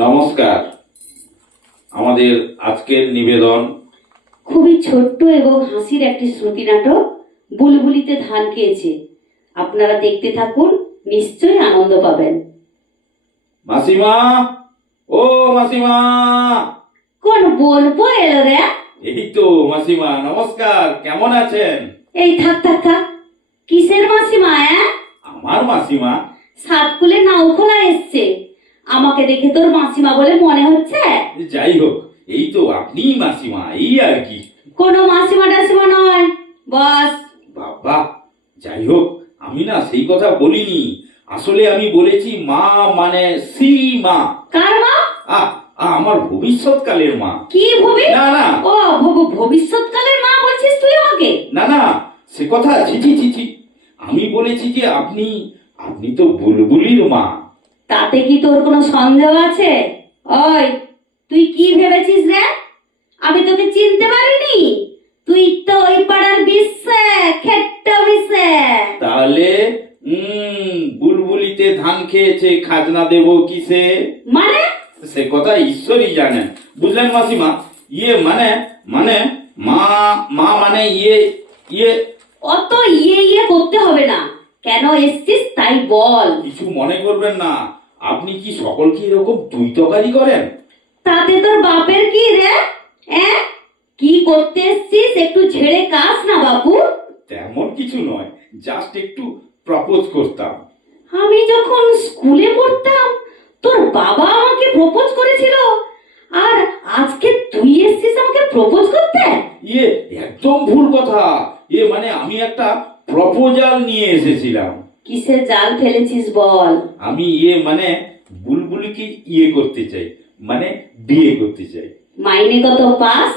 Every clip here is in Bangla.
নমস্কার। আমাদের আজকের নিবেদন। খুবই ছোট্ট এবং হাসির একটি শ্রুতি নাটক বুলবুলিতে ধান খেয়েছে। আপনারা দেখতে থাকুন নিশ্চয়ই আনন্দ পাবেন। মাসিমা! ও মাসিমা! কোন বলব এলো রে? এই তো মাসিমা নমস্কার কেমন আছেন? এই থাক থাক থাক। কিসের মাসিমা হ্যাঁ আমার মাসিমা। সাতকুলে নাও খোলা এসছে। আমাকে দেখে তোর মাসিমা বলে মনে হচ্ছে? যাই হোক এই তো আপনি মাসিমা এই আর কি। কোনো মাসিমা টাসিমা নয় বস। বাবা যাই হোক আমি না সেই কথা বলিনি। আসলে আমি বলেছি মা মানে মা কার মা? আমার ভবিষ্যৎকালের মা। কি ভবি না না। ও ভবিষ্যৎকালের মা বলছিস তুই আমাকে? না না সে কথা ছিছি ছিছি আমি বলেছি যে আপনি আপনি তো বুলবুলির মা। তাতে কি তোর কোনো সন্দেহ আছে? ওই তুই কি ভেবেছিস রে? আমি তোকে চিনতে পারিনি। তুই তো ওই পাড়ার বিশ্বে খেট্ট বিশ্বে। তাহলে বুলবুলিতে ধান খেয়েছে খাজনা দেব কিসে? মানে? সে কথা ঈশ্বরই জানেন। বুঝলেন মাসিমা? ইয়ে মানে মানে মা মা মানে ইয়ে ইয়ে। অত ইয়ে ইয়ে করতে হবে না। কেন এসছিস তাই বল। কিছু মনে করবেন না। আপনি কি সকলকে এরকম তুই তকারি করেন? তাতে তোর বাপের কি রে? হ্যাঁ কি করতে এসছিস? একটু ঝেড়ে কাজ না বাপু। তেমন কিছু নয় জাস্ট একটু প্রপোজ করতাম। আমি যখন স্কুলে পড়তাম তোর বাবা আমাকে প্রপোজ করেছিল। আর আজকে তুই এসেছিস আমাকে প্রপোজ করতে? ইয়ে একদম ভুল কথা। ইয়ে মানে আমি একটা প্রপোজাল নিয়ে এসেছিলাম। কিসের জাল ফেলেছিস বল? আমি ইয়ে মানে বুলবুলিকে ইয়ে করতে চাই মানে বিয়ে করতে চাই। মাইনে কত পাস?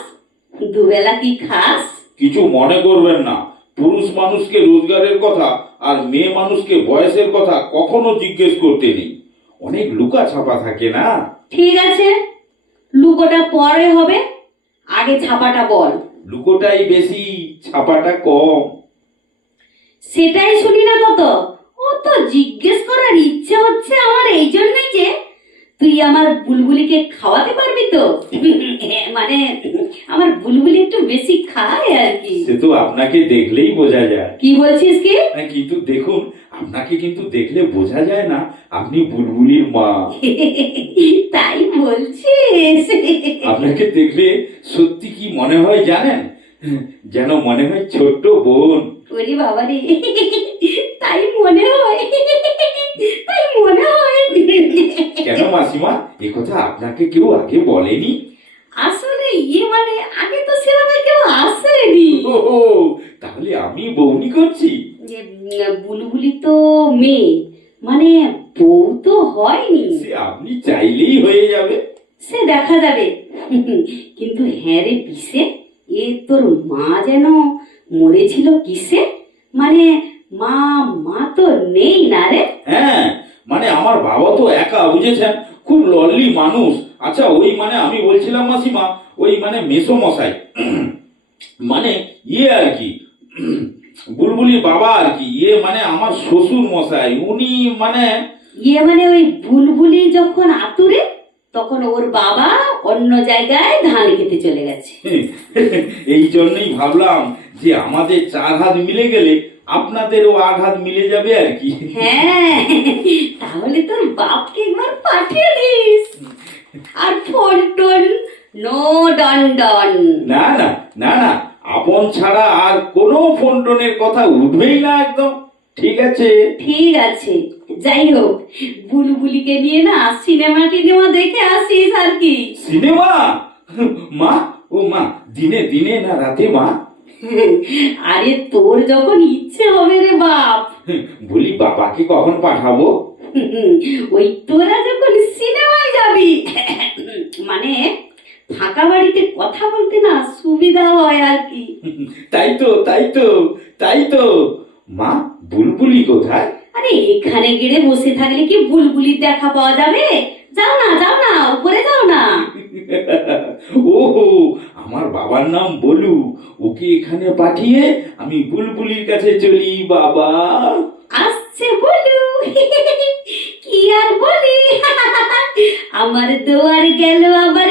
দুবেলা কি খাস? কিছু মনে করবেন না পুরুষ মানুষকে রোজগারের কথা আর মেয়ে মানুষকে বয়সের কথা কখনো জিজ্ঞেস করতে নেই। অনেক লুকা ছাপা থাকে না? ঠিক আছে লুকোটা পরে হবে আগে ছাপাটা বল। লুকোটাই বেশি ছাপাটা কম। সেটাই শুনি না কত। তো জিজ্ঞেস করার ইচ্ছে হচ্ছে আমার এই জন্যই যে তুই আমার বুলবুলিকে খাওয়াতে পারবি তো। মানে আমার বুলবুলি একটু বেশি খায় আর কি। সে তো আপনাকে দেখলেই বোঝা যায়। কি বলছিস কি? হ্যাঁ, কিন্তু দেখুন আপনাকে কিন্তু দেখলে বোঝা যায় না আপনি বুলবুলির মা। তাই বলছিস। আপনাকে দেখলে সত্যি কি মনে হয় জানেন? যেন মনে হয় ছোট্ট বোন। ওরে বাবা রে মনে হয় তাই মনে হয় কেন মাসিমা? এ কথা আপনাকে কেউ আগে বলেনি? আসলে ইয়ে মানে আগে তো সেভাবে কেউ আসেনি। ও তাহলে আমি বৌনি করছি। যে বুলবুলি তো মেয়ে। মানে বউ তো হয়নি। সে আপনি চাইলেই হয়ে যাবে। সে দেখা যাবে। কিন্তু হ্যাঁ রে পিসে এ তোর মা যেন মরেছিল কিসে? মানে মা মা তো নেই না রে। হ্যাঁ মানে আমার বাবা তো একা বুঝেছেন খুব লল্লি মানুষ। আচ্ছা ওই মানে আমি বলছিলাম মাসিমা ওই মানে মেসো মশাই মানে ইয়ে আর কি বুলবুলির বাবা আর কি ইয়ে মানে আমার শ্বশুর মশাই উনি মানে ইয়ে মানে ওই বুলবুলি যখন আতুরে তখন ওর বাবা অন্য জায়গায় ধান খেতে চলে গেছে। এই জন্যই ভাবলাম যে আমাদের চার হাত মিলে গেলে আপনাদেরও আট হাত মিলে যাবে আর কি। হ্যাঁ তাহলে তোর বাপকে একবার পাঠিয়ে দিস। আর ফোন টোন নো ডন ডন। না না না না আপন ছাড়া আর কোনো ফোন টোনের কথা উঠবেই না একদম। ঠিক আছে? ঠিক আছে। যাই হোক বুলবুলিকে নিয়ে না সিনেমা টিনেমা দেখে আসিস আর কি। সিনেমা? মা ও মা দিনে দিনে না রাতে মা? আরে তোর যখন ইচ্ছে হবে রে বাপ। বলি বাবাকে কখন পাঠাবো? ওই তোরা যখন সিনেমায় যাবি মানে ফাঁকা বাড়িতে কথা বলতে না সুবিধা হয় আর কি। তাই তো তাই তো তাই তো। মা বুলবুলি কোথায়? আরে এখানে গেড়ে বসে থাকলে কি বুলবুলির দেখা পাওয়া যাবে? যাও না যাও না উপরে যাও না। ও আমার বাবার নাম বলু। ওকে এখানে পাঠিয়ে আমি বুলবুলির কাছে চলি বাবা। আসছে বলু। কি আর বলি? আমার দুয়ার গেল আবার